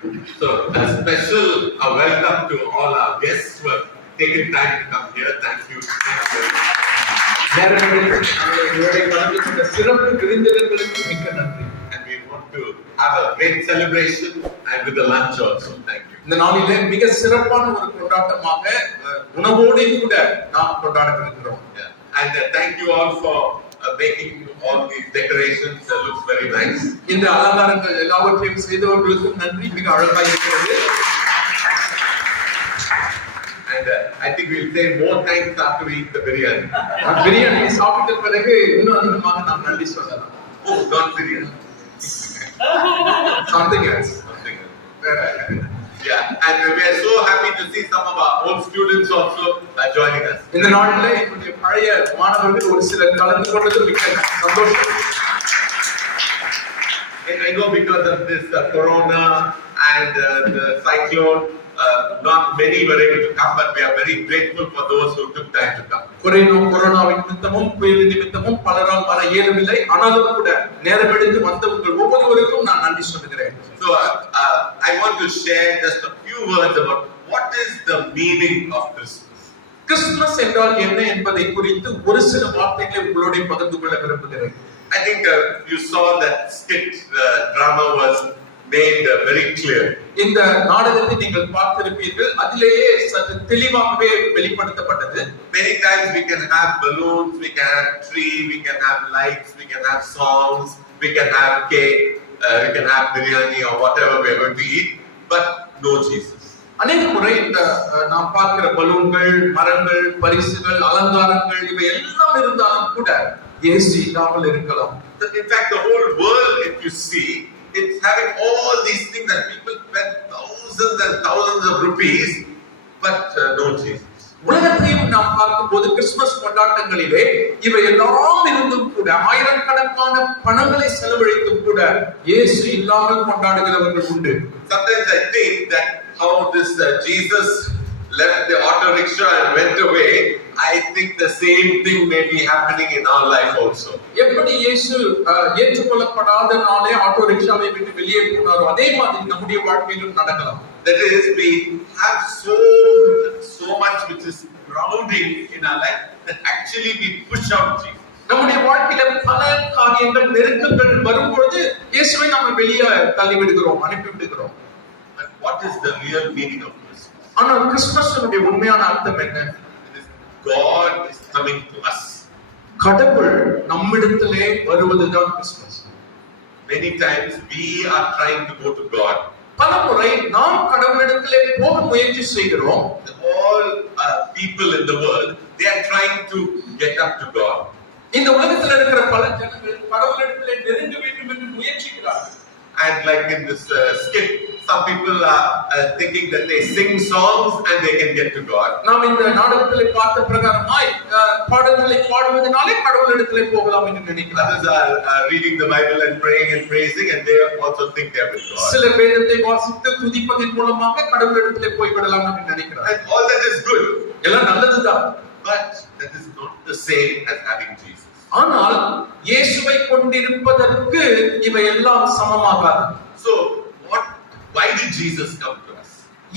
So a special welcome to all our guests who have taken time to come here. Thank you. Thank you. And we want to have a great celebration and with the lunch also. Thank you. இந்த நாளிலே மிக சிறப்பான ஒரு கொண்டாட்டமாக உணவோடு கூட நாம் கொண்டாட இருக்கிறோம். And thank you all for making all these decorations. Looks very nice. இந்த அலங்காரங்கள் எல்லாவற்றையும் செய்தவர்களுக்கும் நன்றி. மிக அழகாக இருக்கிறது. And I think we'll say more thanks after we eat the biryani. Biryani சாப்பிட்ட பிறகு இன்னும் அதிகமாக நாம் நன்றி சொல்லலாம். Oh, not biryani. Something else. Yeah, and we are so happy to see some of our old students also joining us. இந்த நாளிலே என்னுடைய பழைய மாணவர்கள் ஒரு சிலர் கலந்து கொண்டது மிக சந்தோஷம். I know because of this corona and the cyclone, not many were able to come, but we are very grateful for those who took time to come. கொரோனாவின் நிமித்தமும் புயல் நிமித்தமும் பலரால் வர இயலவில்லை. ஆனாலும் கூட நேரம் எடுத்து வந்தவர்கள் ஒவ்வொருவருக்கும் நான் நன்றி சொல்கிறேன். So I want to share just a few words about what is the meaning of Christmas. Christmas என்றால் என்ன என்பதை குறித்து ஒரு சில வார்த்தைகளை உங்களோட பகிர்ந்து கொள்ள விரும்புகிறேன். I think you saw that skit, the drama was made very clear. இந்த நாடகத்தை நீங்கள் பார்த்திருப்பீர்கள். அதிலேயே சற்று தெளிவாகவே வெளிப்படுத்தப்பட்டது. Many times we can have balloons, we can have tree, we can have lights, we can have songs, we can have cake, we can have biryani or whatever we are going to eat, but no Jesus. அநேக முறை இந்த நாம் பார்க்கிற பலூன்கள், மரங்கள், பரிசுகள், அலங்காரங்கள் இவை எல்லாம் இருந்தாலும் கூட இயேசு இல்லாமல் இருக்கலாம். In fact, the whole world, if you see, it's having all these things that people spend thousands and thousands of rupees, but no Jesus. உலகத்தையும் நாம் பார்க்கும்போது கிறிஸ்துமஸ் கொண்டாட்டங்களிலே இவை எல்லாம் இருந்தும் கூட ஆயிரக்கணக்கான பணங்களை செலவழித்தும் கூட இயேசு இல்லாமல் கொண்டாடுகிறவர்கள் உண்டு. Sometimes I think that how this Jesus left the auto rickshaw and went away, I think the same thing may be happening in our life also. எப்படி இயேசு ஏற்றுக்கொள்ளப்படாத நாளே ஆட்டோ ரிக்ஷாவை விட்டு வெளியே போனாரோ அதே மாதிரி நம்முடைய வாழ்க்கையிலும் நடக்கலாம். That is, we have so much which is crowding in our life that actually we push out Jesus. நம்முடைய வாழ்க்கையில பல காரியங்கள் நெருக்கங்கள் வரும்போது இயேசுவை நாம வெளியே தள்ளி விடுகிறோம், அனுப்பி விடுகிறோம். But what is the real meaning of Christmas? ஆனால் கிறிஸ்துமஸினுடைய உண்மையான அர்த்தம் என்ன? God is coming to us. கடவுள் நம்மிடத்திலே வருவதுதான் Christmas. Many times we are trying to go to God. பல முறை நாம் கடவுளிடத்திலே போக முயற்சி செய்கிறோம். All people in the world, they are trying to get up to God. இந்த உலகத்தில் இருக்கிற பல ஜனங்கள் கடவுளிடத்திலே நெருங்க வேண்டும் என்று முயற்சிக்கிறார்கள். And like in this skit, some people are thinking that they sing songs and they can get to God. நாம் இந்த நாடகத்திலே பார்த்த பிரகாரமாய் பாடல்களை பாடுவதனாலே கடவுளிடத்திலே போகலாம் என்று நினைக்கிறார்கள். Others are reading the Bible and praying and praising, and they also think they are with God. சிலர் வேதத்தை வாசித்து துதிப்பதன் மூலமாக கடவுளிடத்திலே போய் விடலாம் என்று நினைக்கிறார்கள். And all that is good. எல்லாம் நல்லதுதான். But that is not the same as having Jesus. ஆனால் இயேசுவை கொண்டிருப்பதற்கு இவை எல்லாம் சமமாகாது. So why did Jesus come to us?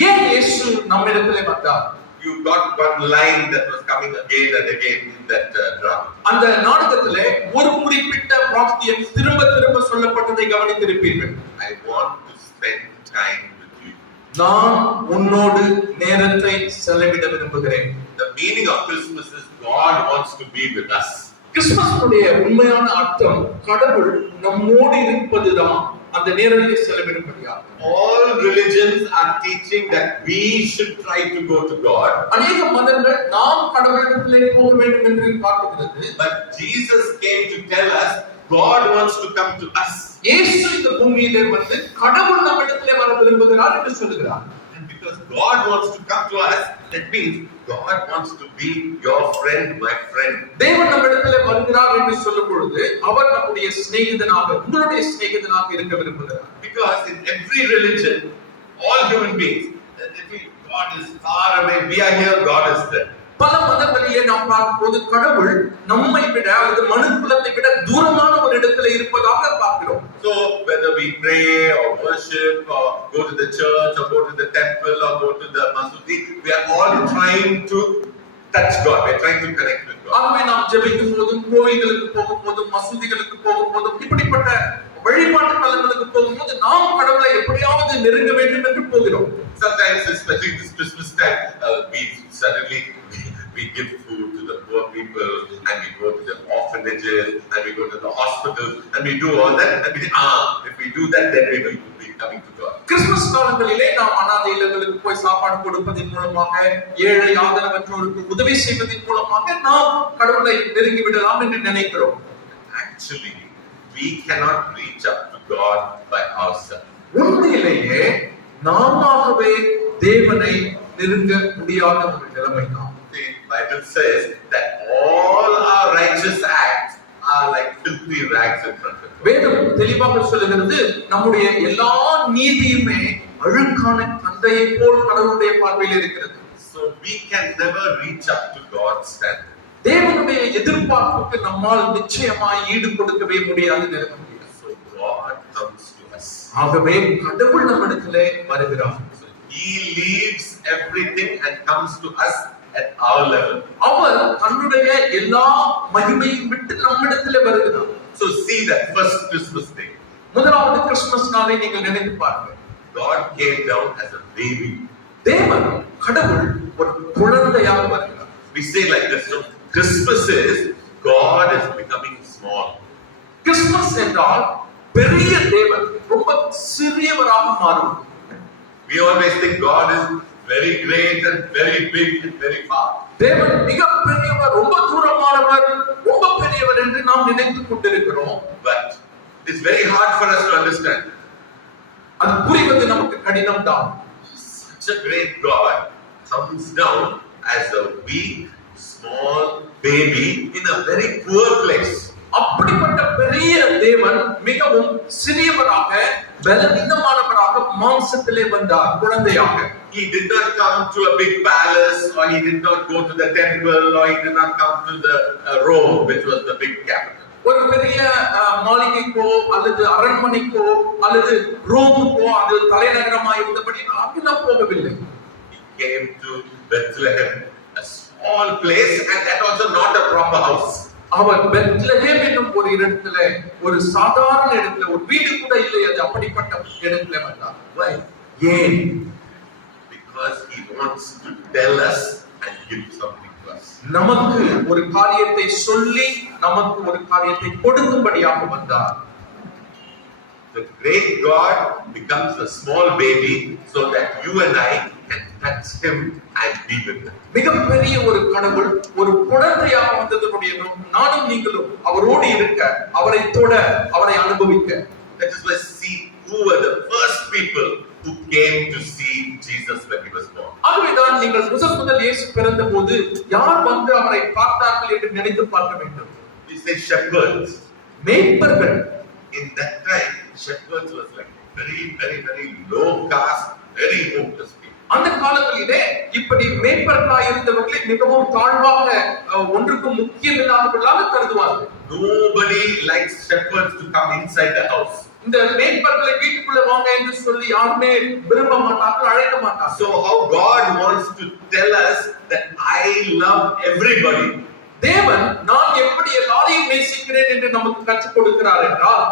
ஏன் இயேசு நம்மிடத்திலே வந்தார்? You got one line that was coming again and again in that drama. அந்த நாடகத்திலே ஒரு குறிப்பிட்ட வாக்கியம் திரும்ப திரும்ப சொல்லப்பட்டதை கவனித்திருப்பீர்கள். I want to spend time with you. நான் உன்னோடு நேரத்தை செலவிட விரும்புகிறேன். The meaning of Christmas is God wants to be with us. கிறிஸ்துமஸுடைய உண்மையான அர்த்தம் கடவுள் நம்மோடு இருப்பதுதான், அந்த நேரத்தை செலவிடும்படியா. All religions are teaching that we should try to go to God. அநேக மதங்கள் நாம் கடவுளிடத்திலே போக வேண்டும் என்று காட்டுகிறது. But Jesus came to tell us God wants to come to us. இயேசு இந்த பூமியிலே வந்து கடவுள் நம்மிடத்திலே வர விரும்புகிறார் என்று சொல்லுகிறார். And because God wants to come to us, that means God wants to be your friend, my friend. தேவன் நம்மிடத்திலே வருகிறார் என்று சொல்லும் பொழுது அவர் நம்முடைய சிநேகிதனாக, உங்களுடைய சிநேகிதனாக இருக்க விரும்புகிறார். Because in every religion, all human beings, God is far away, we are here, God is there. பல மதங்களிலே நாம் பார்க்கும்போது கடவுள் நம்மை விட அல்லது மனுக்குலத்தை விட தூரமான ஒரு இடத்துல இருப்பதாக பார்க்கிறோம். So whether we pray or worship or go to the church or go to the temple or go to the masjid, we are all trying to touch God. We are trying to connect with God. ஆகவே நாம் ஜெபிக்கும் போதும் கோயில்களுக்கு போகும்போதும் மசூதிகளுக்கு போகும்போதும் இப்படிப்பட்ட வழிபாட்டு தலங்களுக்கு போகும்போது நாம் கடவுளை எப்படியாவது நெருங்க வேண்டும் என்று போகிறோம். Sometimes, especially this Christmas time, we give food to the poor people, and we go to the orphanages, and we go to the hospitals, and we do all that, and we think, if we do that, then we will be coming to God. Christmas காலங்களிலே நாம் அனாதை இல்லங்களுக்கு போய் சாப்பாடு கொடுப்பதன் மூலமாக, ஏழை ஆதரவற்றோருக்கு உதவி செய்வதன் மூலமாக நாம் கடவுளை நெருங்கி விடலாம் என்று நினைக்கிறோம். Actually, we cannot reach up to God by ourselves. உண்மையிலேயே நாமாகவே தேவனை நெருங்க முடியாத ஒரு நிலைமை தான். The Bible says that all our righteous acts are like filthy rags in front of God. வேதம் தெளிவாக சொல்லுகிறது, நம்முடைய எல்லா நீதியுமே அழுக்கான கந்தையை போல் கடவுளுடைய பார்வையில் இருக்கிறது. So we can never reach up to God's standard. தேவனுடைய எதிர்பார்ப்புக்கு நம்மால் நிச்சயமாய் ஈடு கொடுக்கவே முடியாது நிலைமை. So God comes to us. ஆகவே கடவுள் நம்மிடத்திலே வருகிறார். So He leaves everything and comes to us at our level. அவர் தன்னுடைய எல்லா மகிமையும் விட்டு நம்மிடத்திலே வருகிறார். So see that first Christmas day. முதலாவது கிறிஸ்துமஸ் நாளை நீங்கள் நினைத்து பாருங்கள். God came down as a baby. தேவன் கடவுள் ஒரு குழந்தையாக வருகிறார். We say like this, no? Christmas is God is becoming small. Christmas என்றால் பெரிய தேவன் ரொம்ப சிறியவராக மாறுவார். We always think God is very great and very big and very far. தேவன் மிக பெரியவர், ரொம்ப தூரமானவர், ரொம்ப பெரியவர் என்று நாம் நினைத்துக் கொண்டிருக்கிறோம். But it's very hard for us to understand. அது புரிவது நமக்கு கடினம் தான். Such a great God comes down as a weak, small baby in a very poor place. அப்படிப்பட்ட பெரிய தேவன் மிகவும் சிறியவராக, பலவீனமானவராக மாம்சத்திலே வந்தார் குழந்தையாக. He did not come to a big palace, or he did not go to the temple, or he did not come to the Rome, which was the big capital. ஒரு பெரிய மாளிகைக்கோ அல்லது அரண்மனைக்கோ அல்லது ரோமுக்கோ அது தலைநகரமாக இருந்தபடி அங்கெல்லாம் போகவில்லை. He came to Bethlehem, a small place, and that also not a proper house. அவர் பெத்லகேம் என்னும் ஒரு இடத்துல, ஒரு சாதாரண இடத்துல, ஒரு வீடு கூட இல்லை, அது அப்படிப்பட்ட இடத்துல வந்தார். Why? ஏன்? Because he wants to tell us and give something to us. நமக்கு ஒரு காரியத்தை சொல்லி நமக்கு ஒரு காரியத்தை கொடுக்கும்படியாக வந்தார். The great God becomes a small baby so that you and I can touch him and be with him. மிகப்பெரிய ஒரு கடவுள் ஒரு குழந்தையாக வந்ததனுடைய நானும் நீங்களும் அவரோடு இருக்க, அவரை தொட, அவரை அனுபவிக்க. That is why see who were the first people who came to see Jesus when he was born. ஆகவேதான் நீங்கள் முதல் இயேசு பிறந்த போது யார் வந்து அவரை பார்த்தார்கள் என்று நினைத்து பார்க்க வேண்டும். We say shepherds. மேய்ப்பர்கள். In that time, shepherds was like very low caste, very hopeless people. அந்த காலங்களிலே இப்படி மேய்ப்பர்களாக இருந்தவர்களை மிகவும் தாழ்வாக, ஒன்றுக்கு முக்கியம் இல்லாதவர்களாக கருதுவார்கள். Nobody likes shepherds to come inside the house. இந்த மேய்ப்பர்களை வீட்டுக்குள்ள வாங்க என்று சொல்லி யாருமே விரும்ப மாட்டார்கள், அழைக்க மாட்டார்கள். So how God wants to tell us that I love everybody. தேவன் நான் எப்படி எல்லாரையும் நேசிக்கிறேன் என்று நமக்கு கற்றுக் கொடுக்கிறார் என்றால்,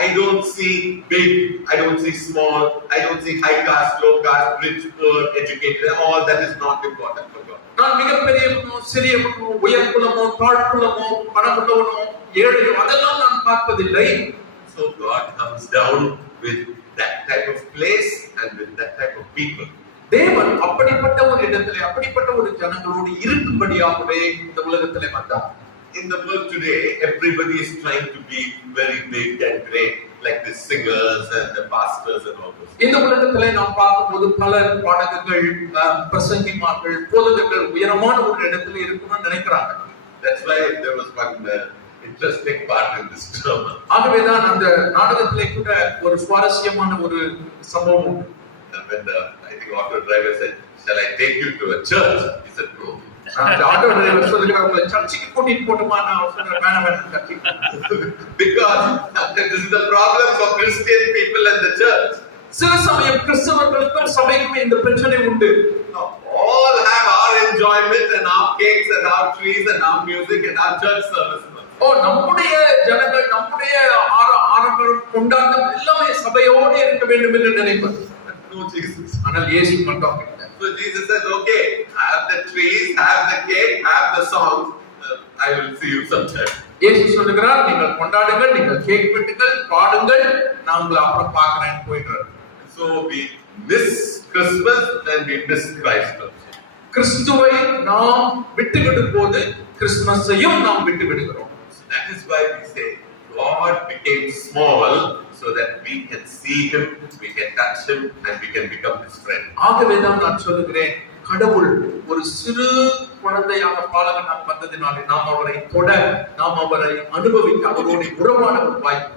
I don't see big, I don't see small, I don't see high caste, low caste, rich, poor, educated. All that is not important for God. நான் மிகப்பெரியவனோ, சிறியவனோ, உயர்குலமோ, தாழ்குலமோ, பணமுள்ளவனோ, ஏழையோ அதெல்லாம் நான் பார்ப்பதில்லை. So God comes down with that type of place and with that type of people. தேவன் அப்படிப்பட்ட ஒரு இடத்திலே, அப்படிப்பட்ட ஒரு ஜனங்களோடு இருக்கும்படியாகவே இந்த உலகத்திலே வந்தார். In the world today, everybody is trying to be very big and great, like the singers and the pastors and all those. இந்த உலகத்திலே நாம் பார்க்கும்போது பலர் பாடகர்கள், பிரசங்கிமார்கள், போதகர்கள் உயரமான ஒரு இடத்துல இருக்கணும்னு நினைக்கிறாங்க. That's why there was one interesting part in this drama. ஆகவேதான் அந்த நாடகத்திலே கூட ஒரு சுவாரஸ்யமான ஒரு சம்பவம் உண்டு. And when I think auto driver said, "Shall I take you to a church?" He said, "No." Auto driver சொல்லுகிறவங்க சர்ச்சுக்கு கூட்டிட்டு போட்டுமா, நான் சொல்றேன் வேணாம் சர்ச்சுக்கு. Because this is the problem for Christian people and the church. சில சமயம் கிறிஸ்தவர்களுக்கும் சபைக்கும் இந்த பிரச்சனை உண்டு. All have our enjoyment and our cakes and our trees and our music and our church service. நம்முடைய ஜனங்கள், நம்முடைய ஆரம்பம் கொண்டாட்டம் எல்லாமே சபையோடு இருக்க வேண்டும் என்று நினைப்பது. No Jesus. ஆனால் இயேசு மட்டும் இல்லை. So Jesus says, okay, have the trees, have the cake, have the songs. I will see you sometime. இயேசு சொல்லுகிறார், நீங்கள் கொண்டாடுங்கள், நீங்கள் கேக் வெட்டுங்கள், பாடுங்கள், நான் உங்களை அப்புறம் பார்க்கிறேன் போயிடுறார். So we miss Christmas and we miss Christ also. கிறிஸ்துவை நாம் விட்டுவிடும் போது கிறிஸ்துமஸையும் நாம் விட்டு விடுகிறோம். That is why we say God became small so that we can see him, we can touch him and we can become his friend. ஆகவே தான் நான் சொல்லுகிறேன், கடவுள் ஒரு சிறு குழந்தையாக பாலகனாக வந்ததினாலே நாம் அவரை தொட, நாம் அவரை அனுபவிக்க, அவரோடு உறவாட ஒரு வாய்ப்பு.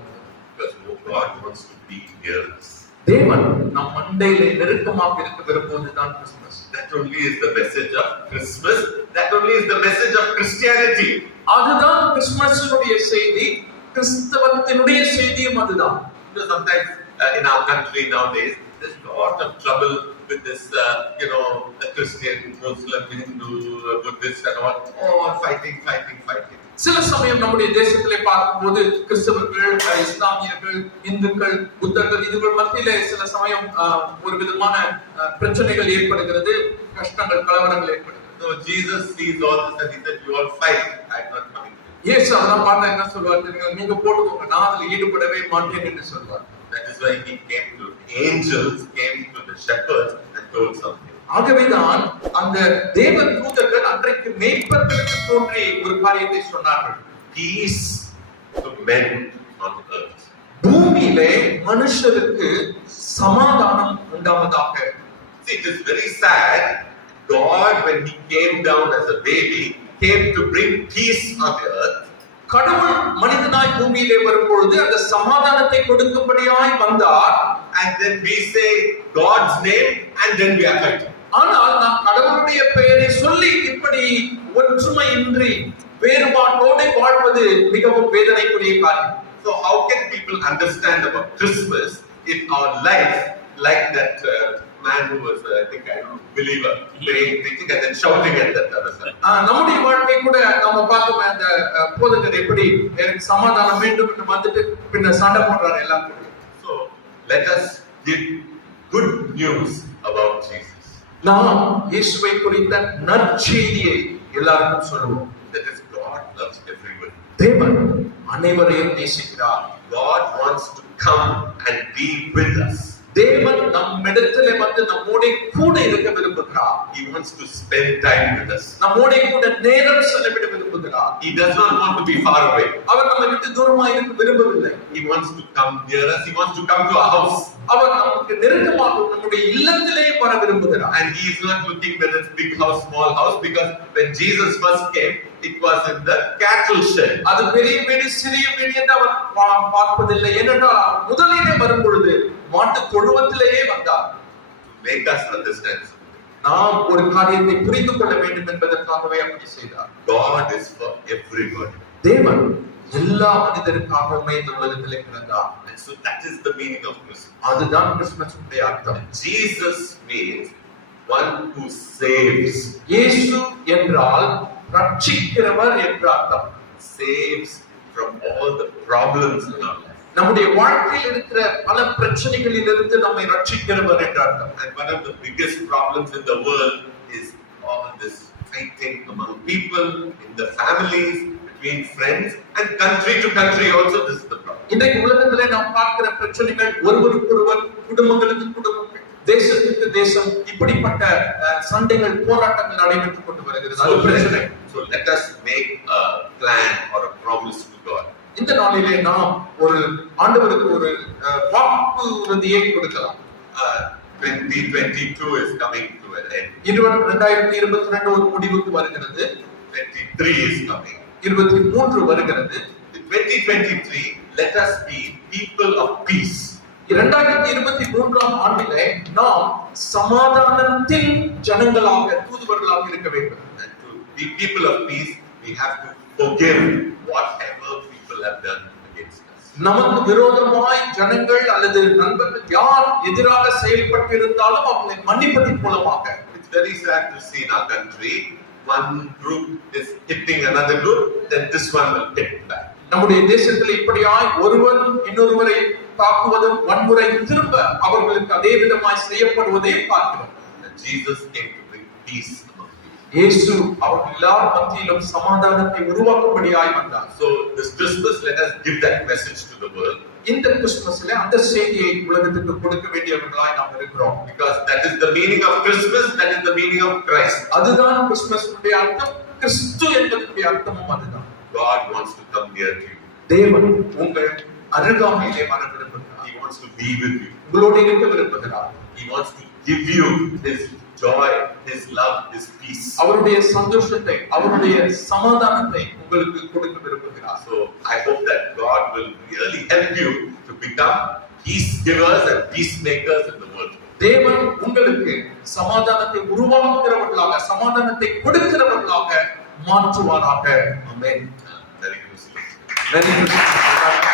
Because God wants to be near us. தேவன் நம் மண்டையிலே நெருக்கமாக இருக்க விரும்புவதுதான் Christmas. That only is the message of Christmas. That only is the message of Christianity. அதுதான் கிறிஸ்துமஸினுடைய செய்தி, கிறிஸ்தவத்தினுடைய செய்தியும் அதுதான். Sometimes in our country nowadays, there's a lot of trouble with this, Christian, Muslim, Hindu, Buddhist and all fighting. சில சமயம் நம்முடைய தேசத்திலே பார்க்கும்போது கிறிஸ்தவர்கள், இஸ்லாமியர்கள், இந்துக்கள், புத்தர்கள் இதுகள் மத்தியிலே சில சமயம் ஒரு விதமான பிரச்சனைகள் ஏற்படுகிறது, கஷ்டங்கள், கலவரங்கள் ஏற்படுகிறது. So Jesus sees all this and he said, you all fight, I'm not coming. இயேசு அதான் பார்த்தா என்ன சொல்வார், நீங்க போட்டுக்கோங்க, நான் அதுல ஈடுபடவே மாட்டேன் என்று சொல்வார். That is why he came to angels, came to the shepherds and told something. ஆகவேதான் அந்த தேவ தூதர்கள் அன்றைக்கு மேய்ப்பர்களுக்கு தோன்றி ஒரு காரியத்தை சொன்னார்கள். Peace to men on earth. பூமியிலே மனுஷருக்கு சமாதானம் உண்டாவதாக. See, it is very sad. God, when he came down as a baby, came to bring peace on the earth. கடவுள் மனிதனாய் பூமியிலே வரும்பொழுது அந்த சமாதானத்தை கொடுக்கும்படியாய் வந்தார். And then we say God's name and then we are fighting. ஆனால் நாம் கடவுளுடைய பெயரை சொல்லி இப்படி ஒற்றுமையின்றி வேறுபாட்டோடு வாழ்வது மிகவும் வேதனைக்குரிய காரியம். So how can people understand about Christmas if our life like that man who was believer preaching and then shouting at that other side? நம்முடைய வாழ்க்கை கூட நம்ம பார்த்தோம், அந்த போதகர் எப்படி எனக்கு சமாதானம் வேண்டும் என்று வந்துட்டு பின்ன சண்டை போடுறாரு எல்லாரும். So let us give good news about Jesus. நாம் இயேசுவை குறித்த நற்செய்தியை எல்லாருக்கும் சொல்லுவோம். That is, God loves everyone. தேவன் அனைவரையும் நேசிக்கிறார். God wants to come and be with us. தேவன் நம்மிடத்திலே வந்து நம்மோட கூட இருக்க விரும்புகிறார். He wants to spend time with us. நம்மோட கூட நேரம் செலவிட விரும்புகிறார். He does not want to be far away. அவர் நம்மை விட்டு தூரமாக இருக்க விரும்பவில்லை. He wants to come near us. He wants to come to our house. அவர் நமக்கு நெருக்கமாக நம்முடைய இல்லத்திலே வர விரும்புகிறார். And he is not looking whether it's big house, small house, because when Jesus first came, it was in the cattle shed. அது பெரிய வீடு, சிறிய வீடு என்று அவர் பார்ப்பதில்லை. ஏனென்றால் முதலிலே வரும்பொழுது மாட்டு தொழுவத்திலேயே வந்தார். To make us understand. நாம் ஒரு காரியத்தை புரிந்து கொள்ள வேண்டும் என்பதற்காகவே அப்படி செய்தார். God is for everybody. தேவன் எல்லா மனிதருக்காகவுமே இந்த உலகத்திலே பிறந்தார். And so that is the meaning of Christmas. அதுதான் கிறிஸ்துமஸுடைய அர்த்தம். Jesus means one who saves. இயேசு என்றால் ரட்சிக்கிறவர் என்ற அர்த்தம். Saves from all the problems in our life. நம்முடைய வாழ்க்கையில் இருக்கிற பல பிரச்சனைகளிலிருந்து நம்மை ரட்சிக்கிறவர் என்ற அர்த்தம். And one of the biggest problems in the world is all this fighting among people, in the families, between friends, and country to country also this is the problem. இன்றைக்கு உலகத்திலே நாம் பார்க்கிற பிரச்சனைகள் ஒருவருக்கொருவர், குடும்பங்களுக்கு குடும்பம், தேசத்துக்கு தேசம், இப்படிப்பட்ட சண்டைகள், போராட்டங்கள் நடைபெற்றுக் கொண்டு வருகிறது. அது பிரச்சனை. So let us make a plan or a promise to God. இந்த நாளிலே நாம் ஒரு ஆண்டவருக்கு ஒரு வாக்கு உறுதியை கொடுக்கலாம். 2022 is coming to an end. 2022 ஒரு முடிவுக்கு வருகிறது. 23 is coming. 23 வருகிறது. 2023, let us be people of peace. 2023 ஆண்டிலே நாம் சமாதானத்தின் ஜனங்களாக, தூதுவர்களாக இருக்க வேண்டும். And to be people of peace, we have to forgive whatever people have done against us. நமக்கு விரோதமாய் ஜனங்கள் அல்லது நண்பர்கள் யார் எதிராக செயல்பட்டிருந்தாலும் அவர்களை மன்னிப்பதின் மூலமாக. It's very sad to see in our country, one group is hitting another group, then this one will hit back. நம்முடைய தேசத்தில் இப்படியாய் ஒருவர் இன்னொருவரை தாக்குவதும் வன்முறை திரும்ப அவர்களுக்கு அதே விதமாய் செய்யப்படுவதை பார்க்கிறோம். Jesus came to bring peace among people. இயேசு அவர்கள் எல்லார் மத்தியிலும் சமாதானத்தை உருவாக்கும்படியாய் வந்தார். So this Christmas, let us give that message to the world. இந்த கிறிஸ்துமஸ்ல அந்த செய்தியை உலகத்துக்கு கொடுக்க வேண்டியவர்களாய் நாம் இருக்கிறோம். Because that is the meaning of Christmas, that is the meaning of Christ. அதுதான் கிறிஸ்துமஸ்னுடைய அர்த்தம், கிறிஸ்து என்பதனுடைய அர்த்தமும் அதுதான். God wants to come near to you. தேவன் உங்கள் அருகாமையிலே வர விரும்புகிறார். He wants to be with you. உங்களோடு இருக்க விரும்புகிறார். He wants to give you His joy, His love, His peace. அவருடைய சந்தோஷத்தை, அவருடைய சமாதானத்தை உங்களுக்கு கொடுக்க விரும்புகிறார். So I hope that God will really help you to become peace givers and peacemakers in the world. தேவன் உங்களுக்கு சமாதானத்தை உருவாக்குகிறவர்களாக, சமாதானத்தை கொடுக்கிறவர்களாக மாற்றுவாராக. ஆமென். Merry Christmas. Merry Christmas.